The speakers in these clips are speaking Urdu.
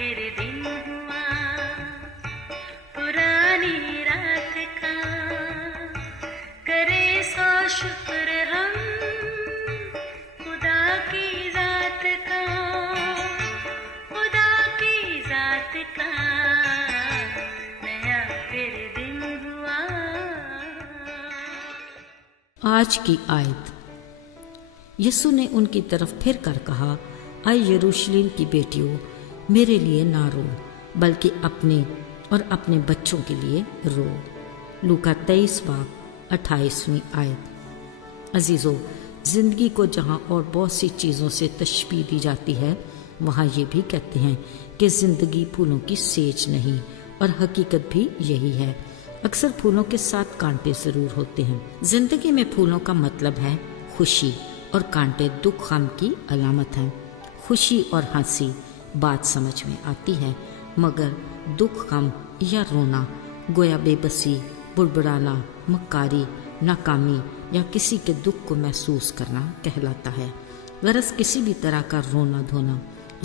پھر دن ہوا پرانی رات کا، کرے سو شکر ہم خدا کی ذات کا، خدا کی ذات کا نیا پھر دن ہوا۔ آج کی آیت۔ یسوع نے ان کی طرف پھر کر کہا، اے یروشلم کی بیٹیوں، میرے لیے نہ رو بلکہ اپنے اور اپنے بچوں کے لیے رو۔ لوکا 23 باب 28 آیت۔ عزیزو، زندگی کو جہاں اور بہت سی چیزوں سے تشبیہ دی جاتی ہے، وہاں یہ بھی کہتے ہیں کہ زندگی پھولوں کی سیج نہیں، اور حقیقت بھی یہی ہے۔ اکثر پھولوں کے ساتھ کانٹے ضرور ہوتے ہیں۔ زندگی میں پھولوں کا مطلب ہے خوشی، اور کانٹے دکھ غم کی علامت ہیں۔ خوشی اور ہنسی بات سمجھ میں آتی ہے، مگر دکھ غم یا رونا گویا بے بسی، بڑبڑانا، مکاری، ناکامی یا کسی کے دکھ کو محسوس کرنا کہلاتا ہے۔ غرض کسی بھی طرح کا رونا دھونا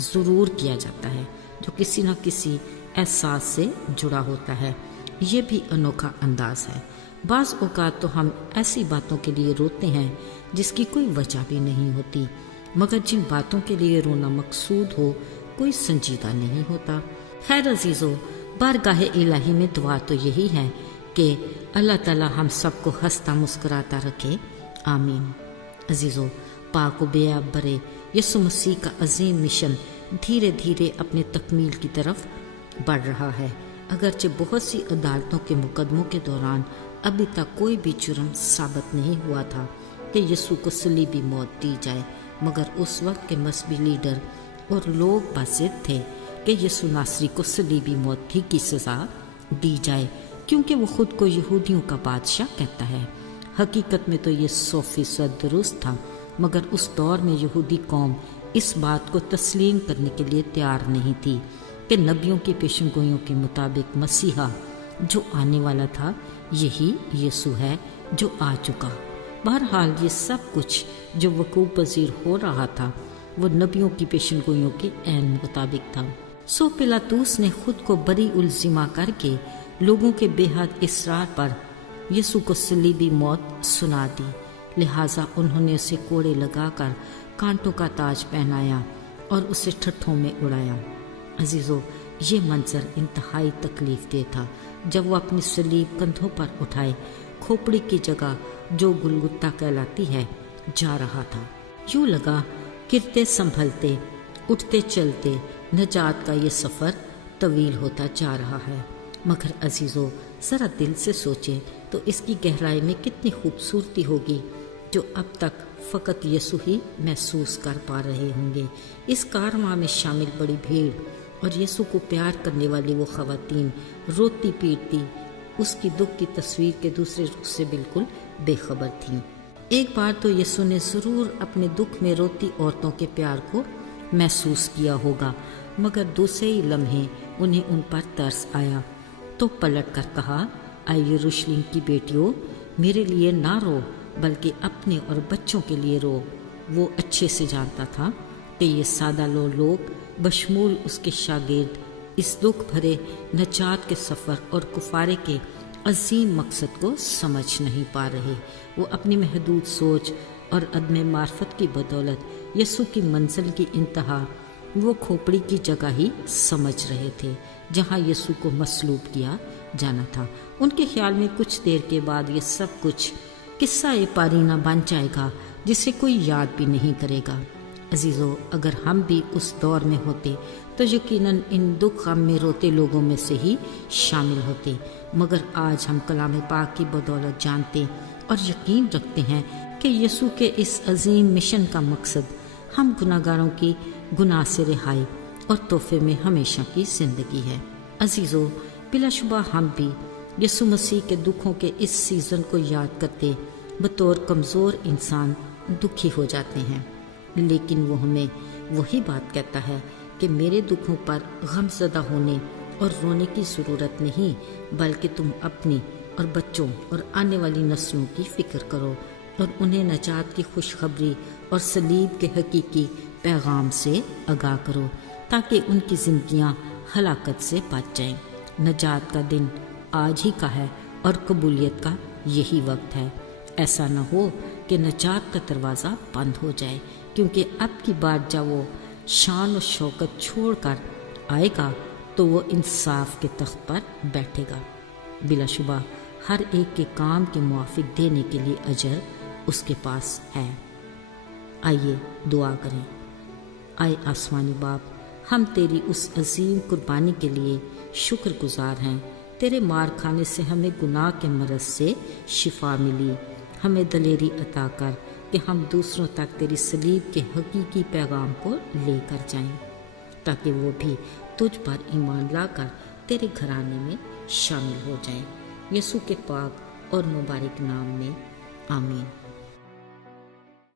ضرور کیا جاتا ہے جو کسی نہ کسی احساس سے جڑا ہوتا ہے۔ یہ بھی انوکھا انداز ہے۔ بعض اوقات تو ہم ایسی باتوں کے لیے روتے ہیں جس کی کوئی وجہ بھی نہیں ہوتی، مگر جن باتوں کے لیے رونا مقصود ہو کوئی سنجیدہ نہیں ہوتا۔ خیر عزیزو، بارگاہ الہی میں دعا تو یہی ہے کہ اللہ تعالی ہم سب کو ہنستا مسکراتا رکھے، آمین۔ عزیزو، پاک و بے عیب برے یسوع مسیح کا عظیم مشن دھیرے دھیرے اپنے تکمیل کی طرف بڑھ رہا ہے۔ اگرچہ بہت سی عدالتوں کے مقدموں کے دوران ابھی تک کوئی بھی جرم ثابت نہیں ہوا تھا کہ یسوع کو صلیبی موت دی جائے، مگر اس وقت کے مذہبی لیڈر اور لوگ بضد تھے کہ یسوع ناصری کو صلیبی موت ہی کی سزا دی جائے، کیونکہ وہ خود کو یہودیوں کا بادشاہ کہتا ہے۔ حقیقت میں تو یہ 100% درست تھا، مگر اس دور میں یہودی قوم اس بات کو تسلیم کرنے کے لیے تیار نہیں تھی کہ نبیوں کی پیشن گوئیوں کے مطابق مسیحا جو آنے والا تھا یہی یسوع ہے جو آ چکا۔ بہرحال یہ سب کچھ جو وقوع پذیر ہو رہا تھا وہ نبیوں کی پیشن گوئیوں کے عین مطابق تھا۔ سو پلاطوس نے خود کو بری الزما کر کے لوگوں کے بے حد اصرار پر یسوع کو صلیبی موت سنا دی، لہٰذا انہوں نے اسے کوڑے لگا کر کانٹوں کا تاج پہنایا اور اسے ٹھٹھوں میں اڑایا۔ عزیزو، یہ منظر انتہائی تکلیف دہ تھا جب وہ اپنی صلیب کندھوں پر اٹھائے کھوپڑی کی جگہ جو گلگتا کہلاتی ہے جا رہا تھا۔ یوں لگا گرتے سنبھلتے اٹھتے چلتے نجات کا یہ سفر طویل ہوتا جا رہا ہے، مگر عزیزو ذرا دل سے سوچے تو اس کی گہرائی میں کتنی خوبصورتی ہوگی جو اب تک فقط یسوع ہی محسوس کر پا رہے ہوں گے۔ اس کارواں میں شامل بڑی بھیڑ اور یسوع کو پیار کرنے والی وہ خواتین روتی پیٹتی اس کی دکھ کی تصویر کے دوسرے رخ سے بالکل بے خبر تھیں۔ ایک بار تو یسوع نے ضرور اپنے دکھ میں روتی عورتوں کے پیار کو محسوس کیا ہوگا، مگر دوسرے ہی لمحے انہیں ان پر ترس آیا تو پلٹ کر کہا، اے یروشلم کی بیٹیوں، میرے لیے نہ رو بلکہ اپنے اور بچوں کے لیے رو۔ وہ اچھے سے جانتا تھا کہ یہ سادہ لوگ بشمول اس کے شاگرد اس دکھ بھرے نجات کے سفر اور کفارے کے عظیم مقصد کو سمجھ نہیں پا رہے۔ وہ اپنی محدود سوچ اور عدم معرفت کی بدولت یسوع کی منزل کی انتہا وہ کھوپڑی کی جگہ ہی سمجھ رہے تھے جہاں یسوع کو مصلوب کیا جانا تھا۔ ان کے خیال میں کچھ دیر کے بعد یہ سب کچھ قصہ پارینہ بن جائے گا جسے کوئی یاد بھی نہیں کرے گا۔ عزیزو، اگر ہم بھی اس دور میں ہوتے تو یقیناً ان دکھ غم میں روتے لوگوں میں سے ہی شامل ہوتے، مگر آج ہم کلام پاک کی بدولت جانتے اور یقین رکھتے ہیں کہ یسوع کے اس عظیم مشن کا مقصد ہم گناہ گاروں کی گناہ سے رہائی اور تحفے میں ہمیشہ کی زندگی ہے۔ عزیزو، بلا شبہ ہم بھی یسوع مسیح کے دکھوں کے اس سیزن کو یاد کرتے بطور کمزور انسان دکھی ہو جاتے ہیں، لیکن وہ ہمیں وہی بات کہتا ہے کہ میرے دکھوں پر غم زدہ ہونے اور رونے کی ضرورت نہیں، بلکہ تم اپنی اور بچوں اور آنے والی نسلوں کی فکر کرو اور انہیں نجات کی خوشخبری اور صلیب کے حقیقی پیغام سے آگاہ کرو۔ تاکہ ان کی زندگیاں ہلاکت سے بچ جائیں۔ نجات کا دن آج ہی کا ہے اور قبولیت کا یہی وقت ہے۔ ایسا نہ ہو کہ نجات کا دروازہ بند ہو جائے، کیونکہ اب کی بار جب وہ شان و شوکت چھوڑ کر آئے گا تو وہ انصاف کے تخت پر بیٹھے گا۔ بلا شبہ ہر ایک کے کام کے موافق دینے کے لیے اجر اس کے پاس ہے۔ آئیے دعا کریں۔ آئے آسمانی باپ، ہم تیری اس عظیم قربانی کے لیے شکر گزار ہیں۔ تیرے مار کھانے سے ہمیں گناہ کے مرض سے شفا ملی۔ ہمیں دلیری عطا کر کہ ہم دوسروں تک تیری صلیب کے حقیقی پیغام کو لے کر جائیں، تاکہ وہ بھی تجھ پر ایمان لا کر تیرے گھرانے میں شامل ہو جائیں۔ یسوع کے پاک اور مبارک نام میں آمین۔